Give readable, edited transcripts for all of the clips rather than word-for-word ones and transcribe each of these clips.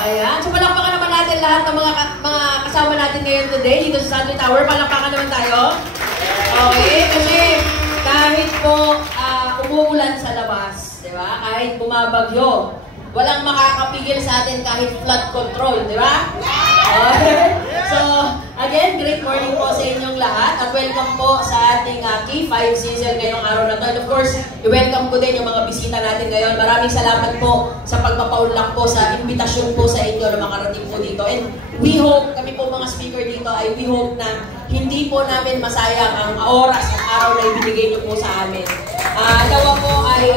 Ayan. So, palakpakan naman natin lahat ng mga kasama natin ngayon today dito sa Santry Tower. Palakpakan naman tayo. Okay? Kasi kahit po umuulan sa labas, di ba? Kahit bumabagyo, walang makakapigil sa atin kahit flood control, di ba? Okay. So, again, great morning po sa inyong lahat at welcome po sa ating K5 season ngayong araw na to. And of course, i-welcome ko din yung mga bisita natin ngayon. Maraming salamat po sa pagpapaunlak po sa imbitasyon po sa inyo na makarating po dito. And we hope, kami po mga speaker dito, ay we hope na hindi po namin masayang ang oras at araw na ibinigay niyo po sa amin. Dawa po ay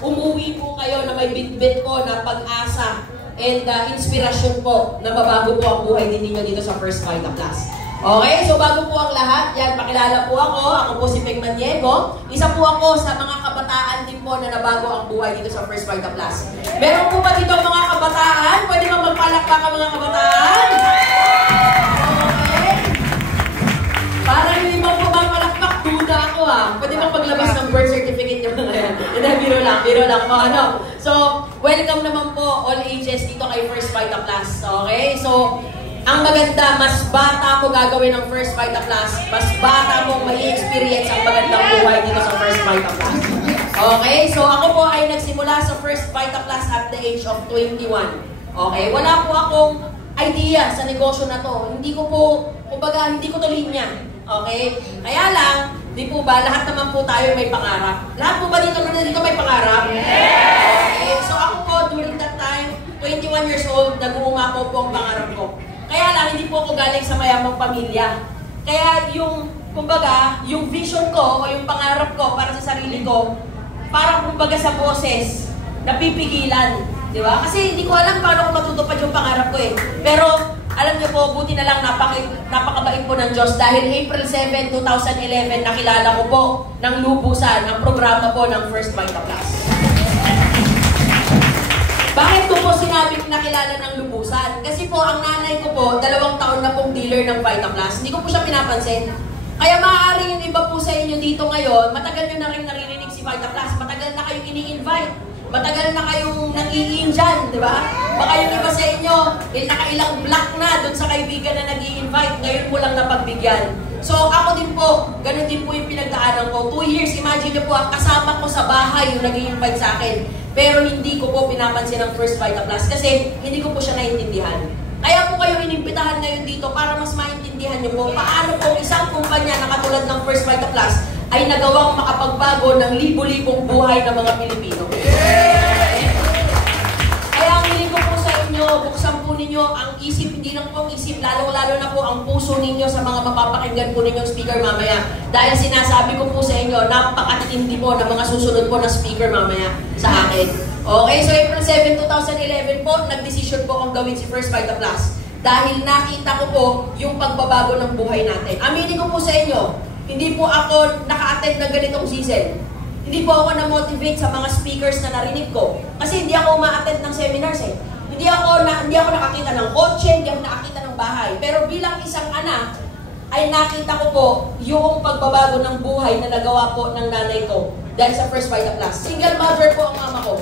umuwi po kayo na may bitbit po na pag-asa and inspirasyon po na mabago po ang buhay din ninyo dito sa First Vita Plus. Okay, so bago po ang lahat, yan, pakilala po ako. Ako po si Peng Maniego. Isa po ako sa mga kabataan din po na nabago ang buhay dito sa First Vita Plus. Meron po ba dito mga kabataan? Pwede ba magpalakpak ang mga kabataan? Okay. Para hindi mo po bang palakpak, duda ako Pwede bang paglabas ng birth certificate nyo ngayon? Biro lang po, ano. So, welcome naman po all ages dito kay First Vita Plus. Okay? So, ang maganda, mas bata mo gagawin ng First Vita Plus, mas bata mo may experience ang magandang buhay dito sa First Vita Plus. Okay? So, ako po ay nagsimula sa First Vita Plus at the age of 21. Okay? Wala po akong idea sa negosyo na to. Hindi ko po, kumbaga, hindi ko to linya. Okay? Kaya lang, di po ba, lahat naman po tayo may pangarap. Lahat po ba dito may pangarap? Okay? So, ako po, during that time, 21 years old, nag-uumako po ang pangarap ko. Kaya lang, hindi po ako galing sa mayamang pamilya. Kaya yung, kumbaga, yung vision ko o yung pangarap ko para sa sarili ko, parang kumbaga sa boses, napipigilan. Di ba? Kasi hindi ko alam paano ko matutupad yung pangarap ko eh. Pero, alam niyo po, buti na lang napakabait po ng Diyos dahil April 7, 2011, nakilala ko po ng lubusan, ang programa po ng First Vita Plus. Bakit ko po sinabing nakilala ng lubusan? Kasi po, ang nanay ko po, 2 taon na pong dealer ng Vita Plus. Hindi ko po siya pinapansin. Kaya maaari yung iba po sa inyo dito ngayon, matagal nyo na rin naririnig si Vita Plus, matagal na kayong ini-invite. Matagal na kayong nag-i-in dyan, di ba? Baka yung iba sa inyo, nakailang block na doon sa kaibigan na nag-i-invite, ngayon mo lang napagbigyan. So ako din po, ganun din po yung pinagdaanan ko. 2 years, imagine niyo po, ang kasama ko sa bahay yung nag-i-invite sa akin. Pero hindi ko po pinapansin ang First Vita Plus kasi hindi ko po siya naiintindihan. Kaya po kayo inimbitahan ngayon dito para mas maintindihan niyo po paano po isang kumpanya na katulad ng First Vita Plus ay nagawang makapagbago ng libo-libong buhay ng mga Pilipino. Kaya ang hiling ko po sa inyo, buksan po ninyo ang isip, hindi lang po ang isip, lalo-lalo na po ang puso ninyo sa mga mapapakinggan po ninyong speaker mamaya. Dahil sinasabi ko po sa inyo, napakatindi po ng mga susunod po na speaker mamaya sa akin. Okay, so April 7, 2011 po, nagdesisyon po akong gawin si First Vita Plus. Dahil nakita ko po yung pagbabago ng buhay natin. Aminin ko po sa inyo, hindi po ako naka-attend ng ganitong season. Hindi po ako na-motivate sa mga speakers na narinig ko. Kasi hindi ako ma-attend ng seminars eh. Hindi ako nakakita ng kotse, hindi ako nakakita ng bahay. Pero bilang isang anak, ay nakita ko po yung pagbabago ng buhay na nagawa po ng nanay ko dahil sa First Vita Plus. Single mother po ang mama ko.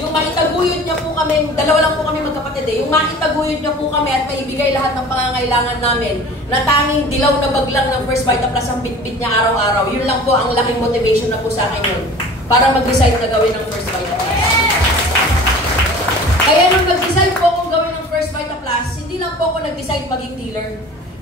Yung maitaguyod niya po kami, 2 lang po kami magkapatid eh. Yung maitaguyod niya po kami at maibigay lahat ng pangangailangan namin na tanging dilaw na baglang ng First Vita Plus ang bitbit niya araw-araw. Yun lang po ang laking motivation na po sa akin yun para mag-decide na gawin ng First Vita Plus. Kaya nung nag-decide po akong gawin ng First Vita Plus, hindi lang po ako nag-decide maging dealer.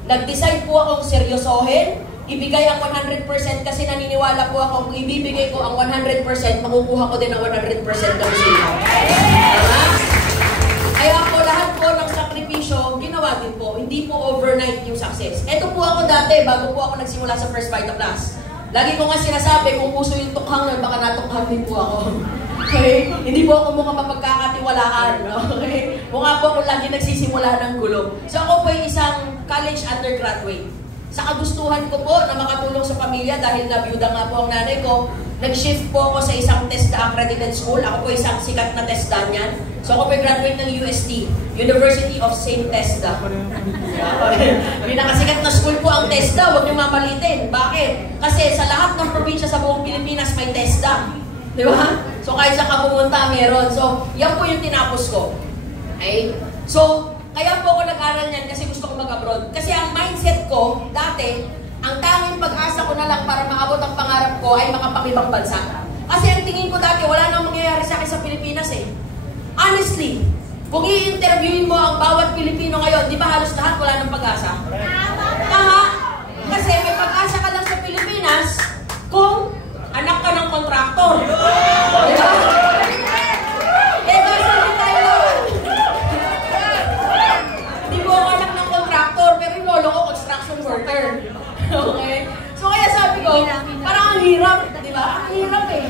Nag-decide po akong seryosohin, ibigay ang 100% kasi naniniwala po ako kung ibibigay ko ang 100%, makukuha ko din ang 100% ng resulta. Diba? Kaya po lahat po ng sakripisyo, ginawa din po. Hindi po overnight yung success. Ito po ako dati, bago po ako nagsimula sa First Vita Plus. Lagi ko nga sinasabi, kung puso yung tukhang nun, baka natukhang din po ako. Okay? Hindi po ako mukhang mapagkakatiwalaan. Okay? Mukha po ako lagi nagsisimula ng gulo. So ako po yung isang college undergraduate. Sa kagustuhan ko po na makatulong sa pamilya dahil nabiyuda nga po ang nanay ko, nag-shift po ako sa isang TESDA accredited school. Ako po isang sikat na TESDA niyan. So ako po graduate ng UST, University of St. TESDA. Pinakasikat na school po ang TESDA, huwag niyo mamalitin. Bakit? Kasi sa lahat ng probinsya sa buong Pilipinas may TESDA. Di ba? So kahit saan ka pumunta, meron. So yan po yung tinapos ko. Okay? So, kaya po ako nag-aral niyan kasi gusto ko mag-abroad. Kasi ang mindset ko, dati, ang tanging pag-asa ko na lang para maabot ang pangarap ko ay makapag-ibang bansa. Kasi ang tingin ko dati, wala nang mangyayari sa akin sa Pilipinas eh. Honestly, kung i-interviewin mo ang bawat Pilipino ngayon, di ba halos lahat wala nang pag-asa? Tama! Kasi may pag-asa ka lang sa Pilipinas kung anak ka ng kontraktor. Diba? Eh, basta hindi tayo hindi po ako anak ng kontraktor, pero yung lolo ko construction worker. Okay? So kaya sabi ko, parang ang hirap, di ba? Ang hirap eh.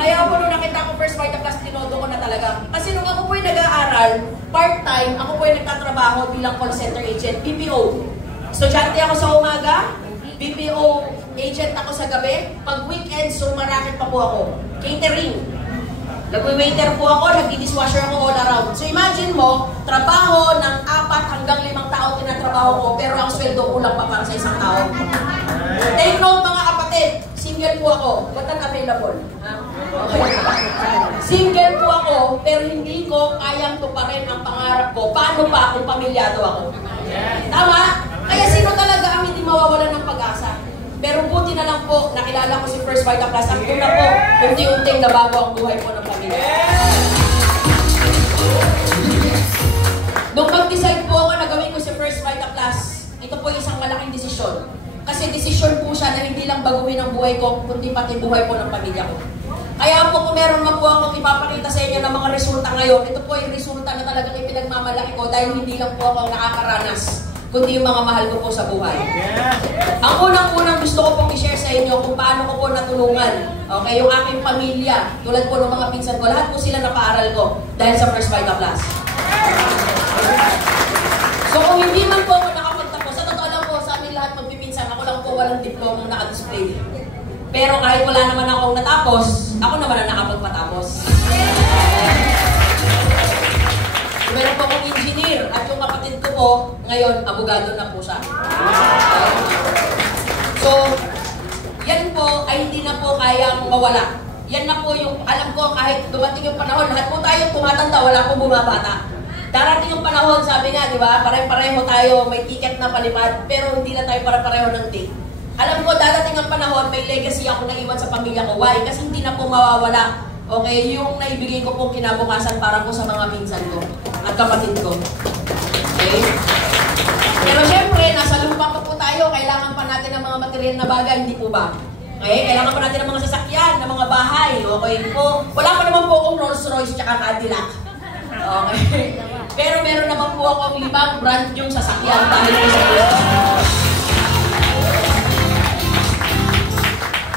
Kaya ako nung nakita ko first Vita Plus, tinodo ko na talaga. Kasi nung ako po'y nag-aaral, part-time, ako po'y nagtatrabaho bilang call center agent, BPO. Estudyante ako sa umaga, BPO agent ako sa gabi. Pag weekend, sumarakit pa po ako. Catering. Nag-waiter po ako, nag-dishwasher ako all around. So imagine mo, trabaho ng 4 hanggang 5 tao tinatrabaho ko, pero ang sweldo kulang pa para sa isang tao. Take note mga kapatid, single po ako. Ba't available? Okay. Single po ako, pero hindi ko kayang tuparin ang pangarap ko. Paano pa kung pamilyado ako? Tama? Kaya sino talaga ang hindi mawawalan ng pag-asa? Pero buti na lang po, nakilala ko si First Vita Plus at doon na po, unti-unting nabago ang buhay po ng pamilya. Nung mag-decide po ako na gawin ko si First Vita Plus, ito po isang malaking desisyon. Kasi desisyon po siya na hindi lang baguhin ang buhay ko, kundi pati buhay po ng pamilya ko. Kaya po kung meron man po akong ipapakita sa inyo ng mga resulta ngayon, ito po yung resulta na talagang ipinagmamalaki ko dahil hindi lang po ako nakakaranas, kundi yung mga mahal ko po sa buhay. Ang unang-unang gusto ko pong i-share sa inyo kung paano ko po natulungan, okay, yung aking pamilya, tulad po ng mga pinsan ko, lahat po sila napaaral ko dahil sa First Vita Plus. So kung hindi man po ako nakapagtapos, sa totoo lang po sa amin lahat magpipinsan, ako lang po walang diploma naka-display. Pero kahit wala naman akong natapos, ako naman ang nakapagpatapos. Meron po akong engineer at yung kapatid ko po, ngayon, abogado na po siya. So, yan po ay hindi na po kayang mawala. Yan na po yung, alam ko, kahit dumating yung panahon, lahat po tayo tumatanda, wala pong bumabata. Darating yung panahon, sabi nga, di ba, pare-pareho tayo, may ticket na palipad, pero hindi na tayo pare-pareho ng date. Alam ko, darating ang panahon, may legacy ako na iwan sa pamilya ko. Why? Kasi hindi na po mawawala. Okay, yung naibigay ko pong kinabukasan para po sa mga pinsan ko at kapatid ko. Okay? Pero syempre, nasa lupa pa po tayo, kailangan pa natin ng mga material na bagay, hindi po ba? Okay? Kailangan pa natin ng mga sasakyan, ng mga bahay. Okay po? Wala pa naman po akong Rolls Royce tsaka Cadillac. Okay? Pero meron naman po akong 5 brand yung sasakyan dahil po sa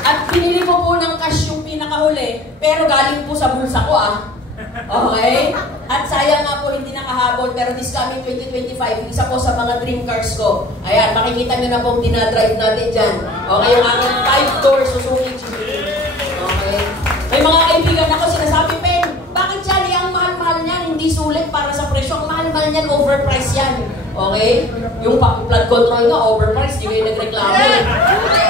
at pinili ko po ng cash yung pinakahuli, pero galing po sa bulsa ko Okay? At sayang nga po hindi nakahabol, pero this coming 2025, isa po sa mga dream cars ko. Ayan, makikita nyo na pong dinadrive natin dyan. Okay, yung aking 5-door Suzuki Jimny. Okay? May mga kaibigan ako sinasabi, Pen, bakit yan? Ang mahal-mahal niyan, hindi sulit para sa presyo. Ang mahal-mahal niyan, overpriced yan. Okay? Yung flood control nga, overpriced, di kayo nagreklamo.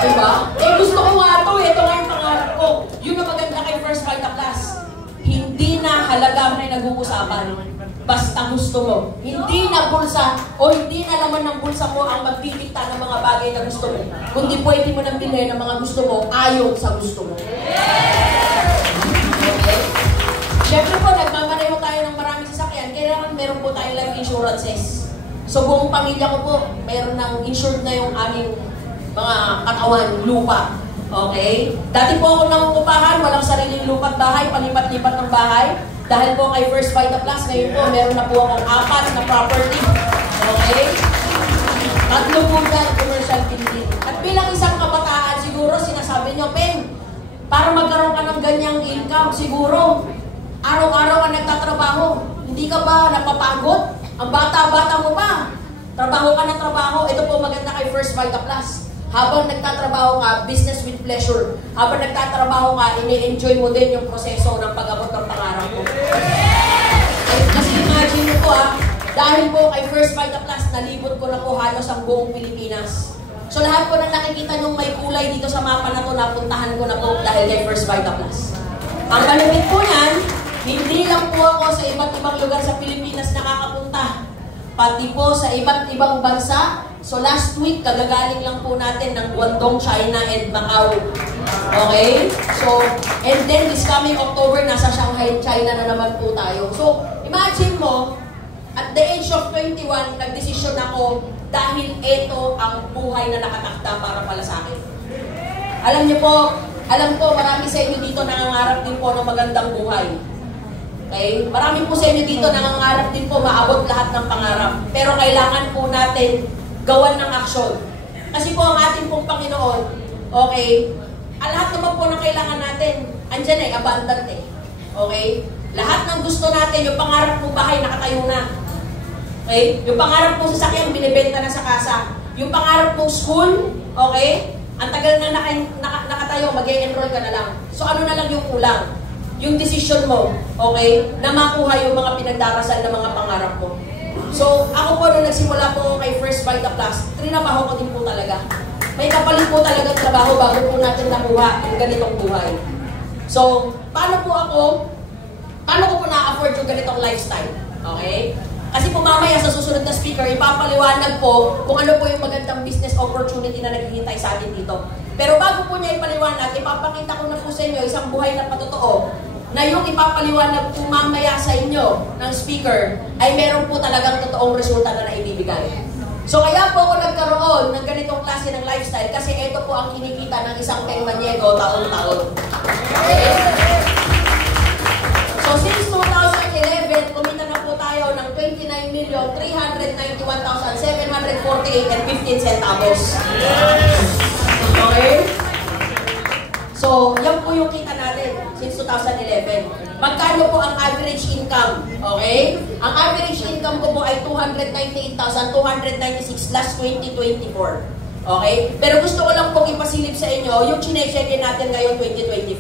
Diba? Eh, gusto ko nga ito. Ito nga yung pangarap ko. Yun ang maganda kay First Vita Plus. Hindi na halaga na nag-uusapan. Basta gusto mo. Hindi na bulsa o hindi na laman ng bulsa mo ang magdidikta ng mga bagay na gusto mo. Kundi pwede mo nang bilhin ng mga gusto mo ayon sa gusto mo. Okay? Siyempre po, nagmamaneho tayo ng maraming sasakyan. Kailangan meron po tayong life insurances. So buong pamilya ko po, meron ng insured na yung aming mga katawan, lupa. Okay? Dati po ako nangungupahan, walang sariling lupa't bahay, palipat-lipat ng bahay. Dahil po kay First Vita Plus, ngayon po, meron na po akong 4 na property. Okay? 3 po dyan, commercial building. At bilang isang kabataan, siguro sinasabi nyo, Pen, para magkaroon ka ng ganyang income, siguro, araw-araw ka nagtatrabaho. Hindi ka ba napapagod? Ang bata-bata mo pa. Trabaho ka na trabaho. Ito po maganda kay First Vita Plus. Habang nagtatrabaho ka, business with pleasure. Habang nagtatrabaho ka, ini-enjoy mo din yung proseso ng pag-abot ng pangarap mo. Kasi imagine mo po dahil po kay First Vita Plus, nalibot ko na po halos ang buong Pilipinas. So lahat po na nakikita nung may kulay dito sa mapa na to, napuntahan ko na po dahil kay First Vita Plus. Ang malupit po niyan, Hindi lang po ako sa iba't ibang lugar sa Pilipinas nakakapunta, pati po sa iba't ibang bansa. So last week, kagagaling lang po natin ng Guangdong, China and Macau. Okay? So, and then this coming October, nasa Shanghai, China na naman po tayo. So, imagine mo, at the age of 21, nagdesisyon ako dahil ito ang buhay na nakatakda para pala sa akin. Alam niyo po, alam ko, marami sa inyo dito nangangarap din po ng magandang buhay. Okay? Marami po sa inyo dito nangangarap din po maabot lahat ng pangarap. Pero kailangan po natin gawan ng aksyon. Kasi po ang ating pong Panginoon, okay, lahat naman po ng kailangan natin, andyan abundant Okay? Lahat ng gusto natin, yung pangarap mo bahay, nakatayo na. Okay? Yung pangarap mo sasakyan, binibenta na sa kasa. Yung pangarap mong school, okay, ang tagal na nakatayo, mag-e-enroll ka na lang. So ano na lang yung kulang? Yung decision mo, okay, na makuha yung mga pinagdarasal na mga pangarap mo. So, ako po nung nagsimula po kay First Vita Plus, trinabaho ko din po talaga. May kapalit po talaga trabaho bago po natin nakuha yung ganitong buhay. So, paano ko po na-afford yung ganitong lifestyle? Okay? Kasi po mamaya sa susunod na speaker, ipapaliwanag po kung ano po yung magandang business opportunity na naghihintay sa atin dito. Pero bago po niya ipaliwanag, ipapakita ko na po sa inyo isang buhay na patotoo na yung ipapaliwanag po mamaya sa inyo ng speaker ay meron po talagang totoong resulta na naibibigay. So kaya po ako nagkaroon ng ganitong klase ng lifestyle kasi ito po ang kinikita ng isang Peng Maniego taon-taon. Okay? So since 2011, kumita na po tayo ng 29,391,748.15 Okay? So, yan po yung kita natin since 2011. Magkano po ang average income? Okay? Ang average income ko po ay 298,296 last 2024. Okay? Pero gusto ko lang pong ipasilip sa inyo yung chine-check natin ngayon 2025.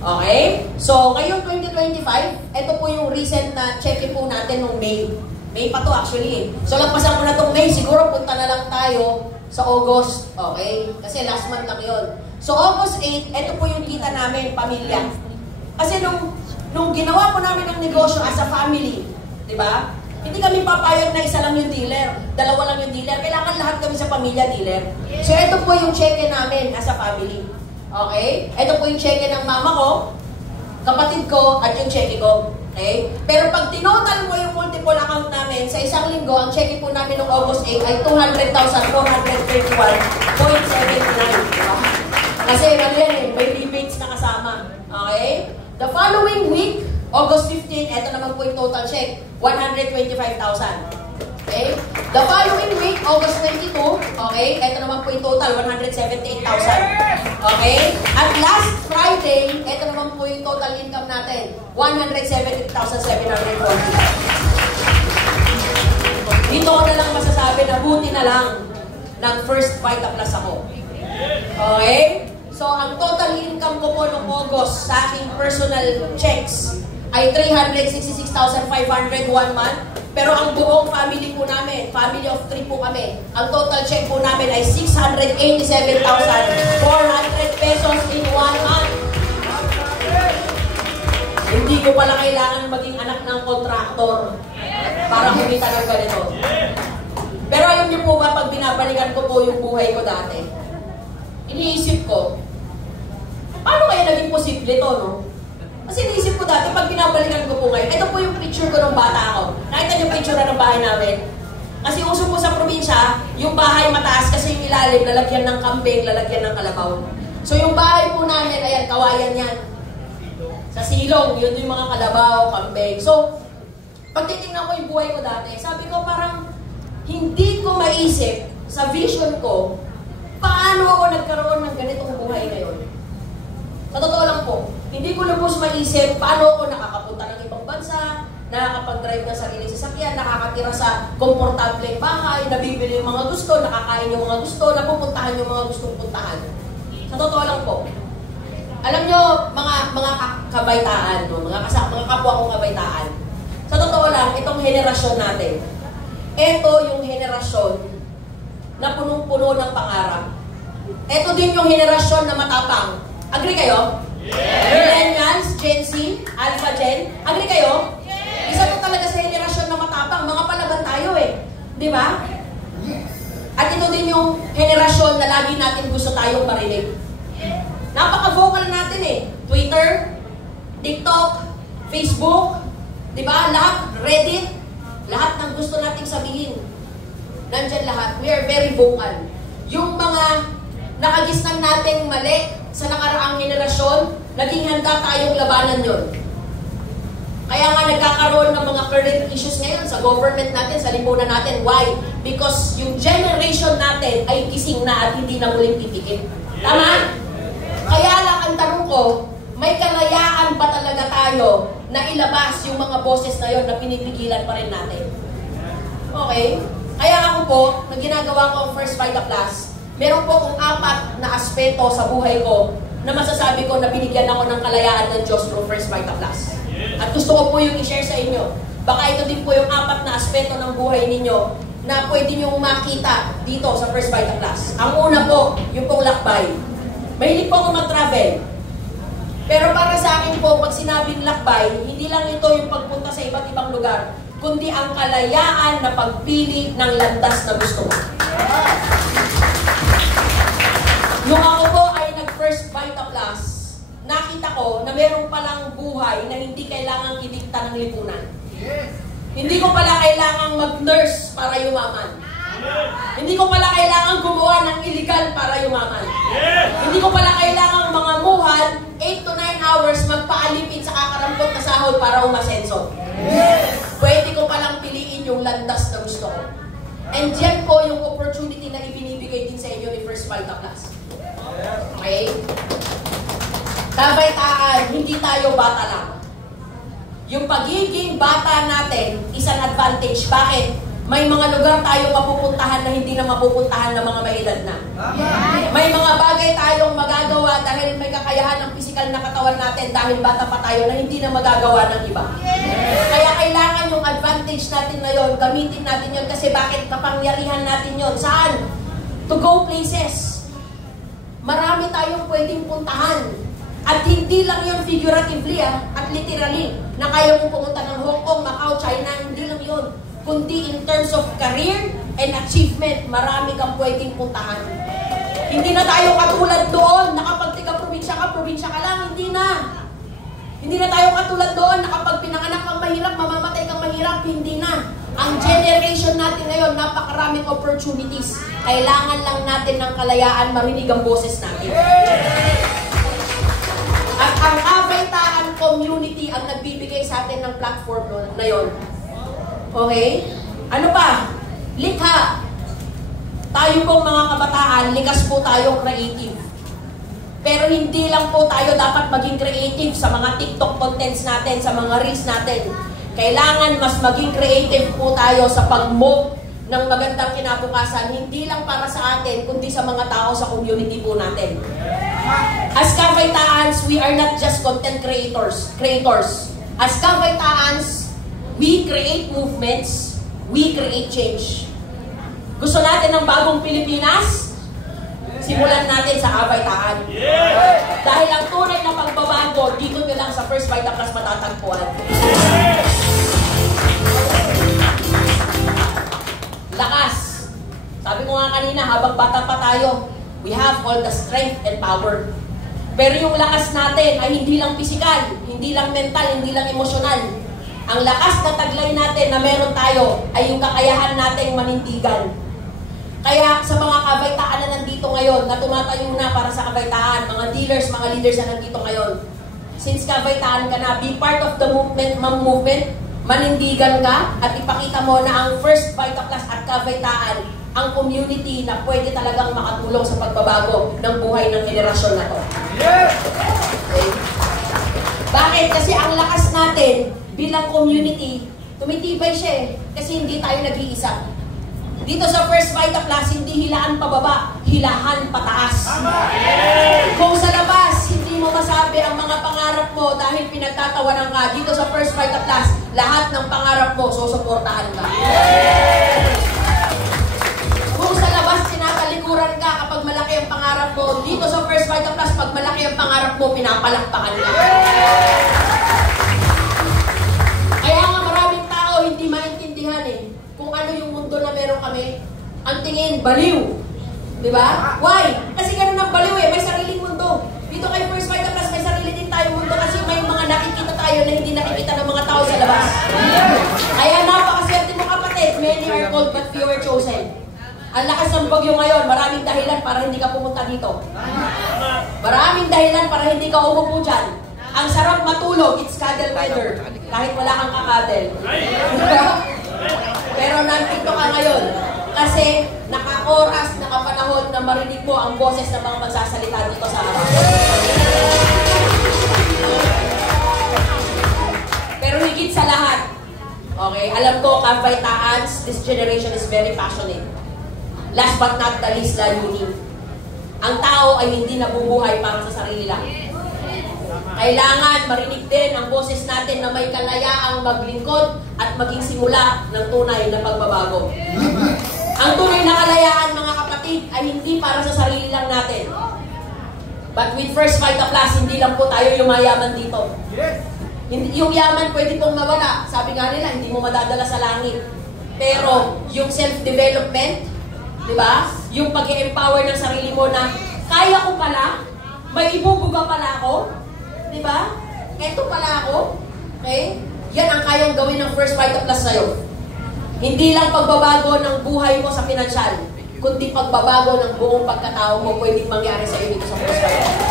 Okay? So, ngayon 2025, ito po yung recent na check-in po natin nung May. May pa to actually. So, lagpasan ko na itong May. Siguro punta na lang tayo sa August. Okay? Kasi last month lang yun. So, August 8, ito po yung kita namin, pamilya. Kasi nung ginawa po namin ang negosyo as a family, di ba? Hindi kami papayag na isa lang yung dealer, dalawa lang yung dealer. Kailangan lahat kami sa pamilya dealer. So, ito po yung check-in namin as a family. Okay? Ito po yung check-in ng mama ko, kapatid ko, at yung check-in ko. Okay? Pero pag tinotal mo yung multiple account namin, sa isang linggo, ang check-in po namin noong August 8 ay 200,421.79. Kasi ano yan may rebates na kasama. Okay? The following week, August 15, ito naman po yung total check, 125,000. Okay? The following week, August 22, okay? Ito naman po yung total, 178,000. Okay? At last Friday, ito naman po yung total income natin, 170,740. Dito ko na lang masasabi na buti na lang ng First Vita Plus ako. Okay? So, ang total income ko po noong August sa aking personal checks ay 366,500 one month. Pero ang buong family po namin, family of 3 po kami, ang total check po namin ay 687,400 pesos in 1 month. Hindi ko pala kailangan maging anak ng kontraktor para kumita ng ganito. Pero alam niyo po ba, pag binabalikan ko po yung buhay ko dati, iniisip ko, paano kaya naging posible to, no? Kasi iniisip ko dati, pag binabalikan ko po ngayon, ito po yung picture ko ng bata ako. Nakita niyo picture ng bahay namin? Kasi uso po sa probinsya, yung bahay mataas kasi yung ilalim, lalagyan ng kambing, lalagyan ng kalabaw. So yung bahay po namin, ayan, kawayan yan. Sa silong, yun yung mga kalabaw, kambing. So, pag titingnan ko yung buhay ko dati, sabi ko parang hindi ko maisip sa vision ko paano ako nagkaroon ng ganitong buhay ngayon. Sa totoo lang po, hindi ko lubos maisip paano ako nakakapunta ng ibang bansa, nakakapag-drive ng sarili sasakyan, nakakatira sa komportableng bahay, nabibili yung mga gusto, nakakain yung mga gusto, napupuntahan yung mga gustong puntahan. Sa totoo lang po, alam nyo, mga kabaitaan, no? mga kapwa kong kabaitaan, sa totoo lang, itong henerasyon natin, ito yung henerasyon na punong-puno ng pangarap. Ito din yung henerasyon na matapang. Agree kayo? Millennials, Gen Z, Alpha Gen. Agree kayo? Isa po talaga sa henerasyon na matapang. Mga palaban tayo eh. Di ba? At ito din yung henerasyon na lagi natin gusto tayong marinig. Napaka-vocal natin eh. Twitter, TikTok, Facebook, di ba? Lahat, Reddit, lahat ng gusto nating sabihin. Nandyan lahat. We are very vocal. Yung mga nakagisnan natin mali sa nakaraang henerasyon, naging handa tayong labanan yon. Kaya nga nagkakaroon ng mga current issues ngayon sa government natin, sa lipunan natin. Why? Because yung generation natin ay gising na at hindi na muling pipikit. Tama? Kaya lang ang tanong ko, may kalayaan ba talaga tayo na ilabas yung mga boses na yon na pinipigilan pa rin natin? Okay? Kaya ako po, na ginagawa ko ang First Vita Plus, meron po akong 4 na aspeto sa buhay ko na masasabi ko na binigyan ako ng kalayaan ng Diyos through First Vita Plus. At gusto ko po yung i-share sa inyo. Baka ito din po yung 4 na aspeto ng buhay ninyo na pwede nyo makita dito sa First Vita Plus. Ang una po, yung pong lakbay. Mahilig po ako mag-travel. Pero para sa akin po, pag sinabing lakbay, hindi lang ito yung pagpunta sa iba't ibang lugar, kundi ang kalayaan na pagpili ng landas na gusto mo. Nung ako po ay nag-First Vita Plus, nakita ko na meron palang buhay na hindi kailangang idikta ng lipunan. Hindi ko pala kailangang mag-nurse para yumaman. Hindi ko pala kailangang gumawa ng illegal para yumaman. Hindi ko pala kailangang mga muhan 8 to 9 hours magpaalipin sa kakarampot na sahod para umasenso. Pwede ko palang piliin yung landas na gusto ko. And yan po yung opportunity na ibinibigay din sa inyo ni First Vita Plus. Okay? Kabaitaan, hindi tayo bata lang. Yung pagiging bata natin is an advantage. Bakit? May mga lugar tayo mapupuntahan na hindi na mapupuntahan ng mga may edad na. May mga bagay tayong magagawa dahil may kakayahan ng pisikal na katawan natin dahil bata pa tayo na hindi na magagawa ng iba. Kaya kailangan yung advantage natin na yun, gamitin natin yun kasi bakit kapangyarihan natin yun? Saan? To go places. Marami tayong pwedeng puntahan. At hindi lang yun figuratively at literally na kaya mong pumunta ng Hong Kong, Macau, China, hindi lang yun. Kundi in terms of career and achievement, marami kang pwedeng puntahan. Hindi na tayo katulad doon na kapag tiga-probinsya ka lang, hindi na. Hindi na tayo katulad doon na kapag pinanganak kang mahirap, mamamatay kang mahirap, hindi na. Ang generation natin ngayon, napakaraming opportunities. Kailangan lang natin ng kalayaan, marinig ang boses natin. At ang Kabaitaan community ang nagbibigay sa atin ng platform na yon. Okay? Ano pa? Likha. Tayo pong mga kabataan, likas po tayong creative. Pero hindi lang po tayo dapat maging creative sa mga TikTok contents natin, sa mga reels natin. Kailangan mas maging creative po tayo sa pag-move ng magandang kinabukasan, hindi lang para sa atin, kundi sa mga tao sa community po natin. As Kabaitaans, we are not just content creators. As Kabaitaans, we create movements, we create change. Gusto natin ng bagong Pilipinas? Simulan natin sa Kabaitaan. Dahil ang tunay na pagbabago, dito nyo lang sa First Vita Plus matatagpuan. Lakas. Sabi ko nga kanina, habang bata pa tayo, we have all the strength and power. Pero yung lakas natin ay hindi lang pisikal, hindi lang mental, hindi lang emosyonal. Ang lakas na taglay natin na meron tayo ay yung kakayahan nating manindigan. Kaya sa mga kabaitaan na nandito ngayon, na tumatayo na para sa kabaitaan, mga dealers, mga leaders na nandito ngayon, since kabaitaan ka na, be part of the movement, manindigan ka at ipakita mo na ang First Vita Plus at Kabaitaan ang community na pwede talagang makatulong sa pagbabago ng buhay ng henerasyon na to. Okay. Bakit? Kasi ang lakas natin bilang community, tumitibay siya eh. Kasi hindi tayo nag-iisa. Dito sa First Vita Plus, hindi hilaan pababa, hilahan pataas. Kung sa labas, hindi mo masabi ang mga pangarap mo dahil pinagtatawanan ka, dito sa First Vita Plus, lahat ng pangarap mo, susuportahan ka. Kung sa labas, tinatalikuran ka kapag malaki ang pangarap pangarap mo, dito sa First Vita Plus, pag malaki ang pangarap mo, pinapalakpakan ka. Kaya nga maraming tao hindi maintindihan kung ano yung mundo na meron kami. Ang tingin, baliw. Diba? Why? Kasi ganun ang baliw may sariling mundo. Dito kay First Vita Plus, may sarili din tayo mundo kasi may mga nakikita tayo na hindi nakikita ng mga tao sa labas. Kaya napakaswerte mo kapatid, many are called but few are chosen. Ang lakas ng bagyo ngayon, maraming dahilan para hindi ka pumunta dito. Maraming dahilan para hindi ka umupo dyan. Ang sarap matulog, it's cuddle weather. Kahit wala kang kakadel. Pero nandito ka ngayon. Kasi naka-oras, naka-panahon na marinig mo ang boses ng mga magsasalita dito sa harap. Pero higit sa lahat, okay, alam ko, Kabaitaans, this generation is very passionate. Last but not the least, layunin. Ang tao ay hindi nabubuhay para sa sarili lang. Kailangan marinig din ang boses natin na may kalayaang maglingkod at maging simula ng tunay na pagbabago. Ang tunay na kalayaan, mga kapatid, ay hindi para sa sarili lang natin. But with First Vita Plus, hindi lang po tayo yumayaman dito. Yung yaman pwede pong mawala. Sabi nga nila, hindi mo madadala sa langit. Pero yung self-development, di ba? Yung pag-empower ng sarili mo na kaya ko pala, may ibubuga pala ako, di ba? Eto pala ako, okay? Yan ang kayang gawin ng First Vita Plus sa'yo. Hindi lang pagbabago ng buhay mo sa pinansyal, kundi pagbabago ng buong pagkatao mo pwedeng mangyari sa iyo dito sa First Vita Plus.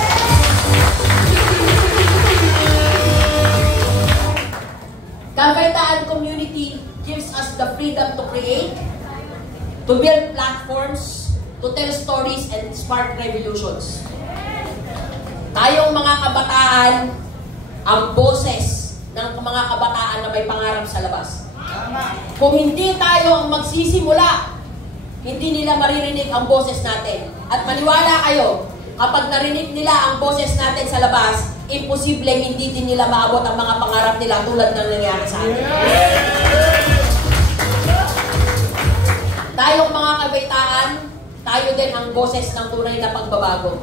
Kabaitaan community gives us the freedom to create, to build platforms, to tell stories and spark revolutions. Tayong mga kabataan, ang boses ng mga kabataan na may pangarap sa labas. Kung hindi tayo ang magsisimula, hindi nila maririnig ang boses natin. At maniwala kayo, kapag narinig nila ang boses natin sa labas, imposibleng hindi din nila maabot ang mga pangarap nila tulad ng nangyari sa atin. Tayong mga kabaitaan, tayo din ang boses ng tunay na pagbabago.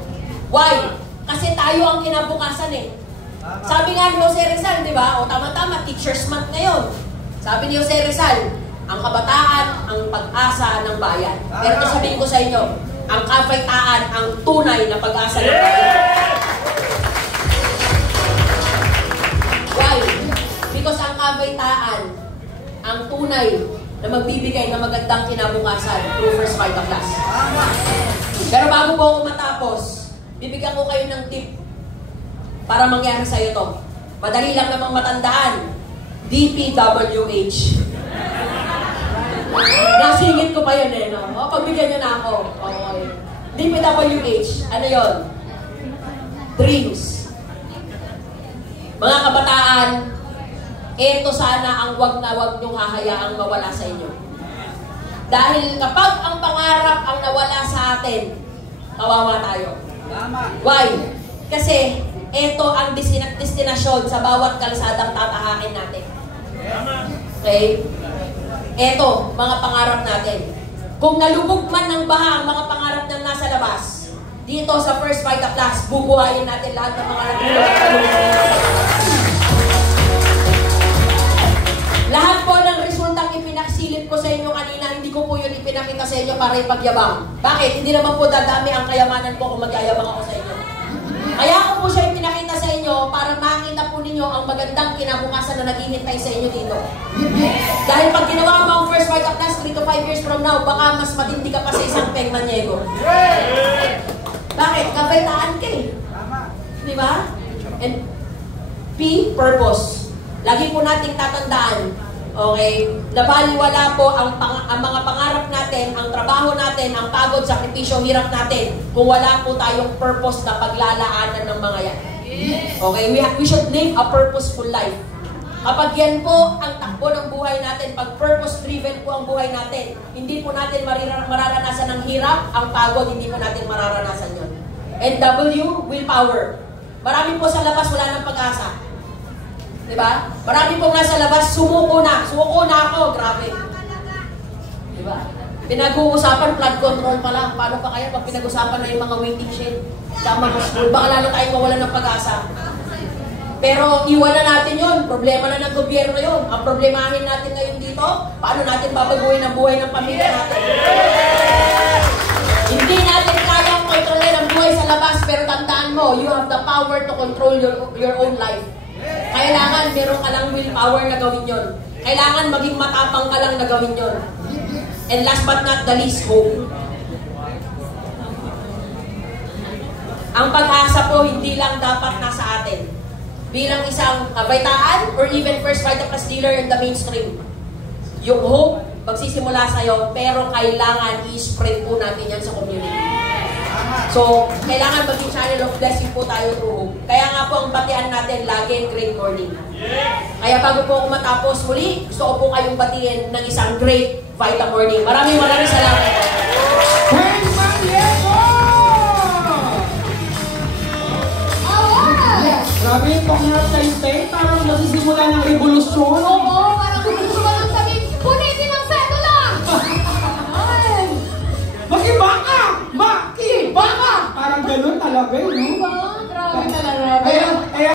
Why? Kasi tayo ang kinabukasan Sabi nga ni Jose Rizal, di ba? O tama-tama, Teacher's Month ngayon. Sabi ni Jose Rizal, ang kabataan, ang pag-asa ng bayan. Pero ito sabihin ko sa inyo, ang kabaitaan, ang tunay na pag-asa ng bayan. Why? Because ang kabaitaan, ang tunay na magbibigay ng magandang kinabukasan through First Vita Plus. Pero bago po ako matapos, bibigyan ko kayo ng tip para mangyari sa iyo to. Madali lang namang matandaan. DPWH. Nasingit ko pa yun no? O, pagbigyan nyo na ako. Okay. DPWH. Ano yun? Dreams. Mga kabataan, ito sana ang wag na wag nyong hahayaang mawala sa inyo. Dahil kapag ang pangarap ang nawala sa atin, kawawa tayo. Why? Kasi ito ang destinasyon sa bawat kalsadang tatahakin natin. Okay? Ito, mga pangarap natin. Kung nalubog man ng baha ang mga pangarap na nasa labas, dito sa First Vita Plus, bubuhayin natin lahat ng mga lahat po ng resultang ipinaksilip ko sa inyo kanina, hindi ko po yun ipinakita sa inyo para ipagyabang. Bakit? Hindi naman po dadami ang kayamanan ko kung magyayabang ako sa inyo. Kaya ko po siya ipinakita sa inyo para makita po ninyo ang magandang kinabukasan na naghihintay sa inyo dito. Dahil pag ginawa mo ang First Vita Plus 3 to 5 years from now, baka mas matindi ka pa sa isang Peng Maniego. Bakit? Kabaitaan ka Di ba? And P, purpose. Lagi po nating tatandaan, okay, nabaliwala po ang mga pangarap natin, ang trabaho natin, ang pagod, sakripisyo, hirap natin kung wala po tayong purpose na paglalaanan ng mga yan. Okay, we should live a purposeful life. Kapag yan po ang takbo ng buhay natin, pag purpose-driven po ang buhay natin, hindi po natin mararanasan ng hirap, ang pagod, hindi po natin mararanasan yun. And W, willpower. Marami po sa labas wala ng pag-asa. Diba? Marami pong nasa labas, sumuko na ako, grabe. Diba? Pinag-uusapan, flood control pa lang. Paano pa kaya pag pinag-usapan na yung mga waiting shed? Tama ba school? Baka lalo tayong mawalan ng pag-asa. Pero iwanan natin yun. Problema na ng gobyerno yun. Ang problemahin natin ngayon dito, paano natin babaguhin ang buhay ng pamilya natin? Hindi natin kayang kontrolin ang buhay sa labas, pero tandaan mo, you have the power to control your own life. Kailangan meron ka lang willpower na gawin yun. Kailangan maging matapang ka lang na gawin yun. And last but not the least, hope. Ang pag-asa po, hindi lang dapat nasa atin. Bilang isang kabaytaan or even first Vita Plus dealer in the mainstream. Yung hope, magsisimula sa'yo, pero kailangan i-spread po natin yan sa community. So, kailangan maging channel of blessing po tayo through hope. Kaya nga po ang batian natin lagi, great morning. Kaya bago po ako matapos muli, gusto ko po kayong batiin ng isang great Vita morning. Maraming salamat po. Praise Mang Diego! Grabe yung pangarap kayo, Tay. Parang nagsisimula ng revolusyon.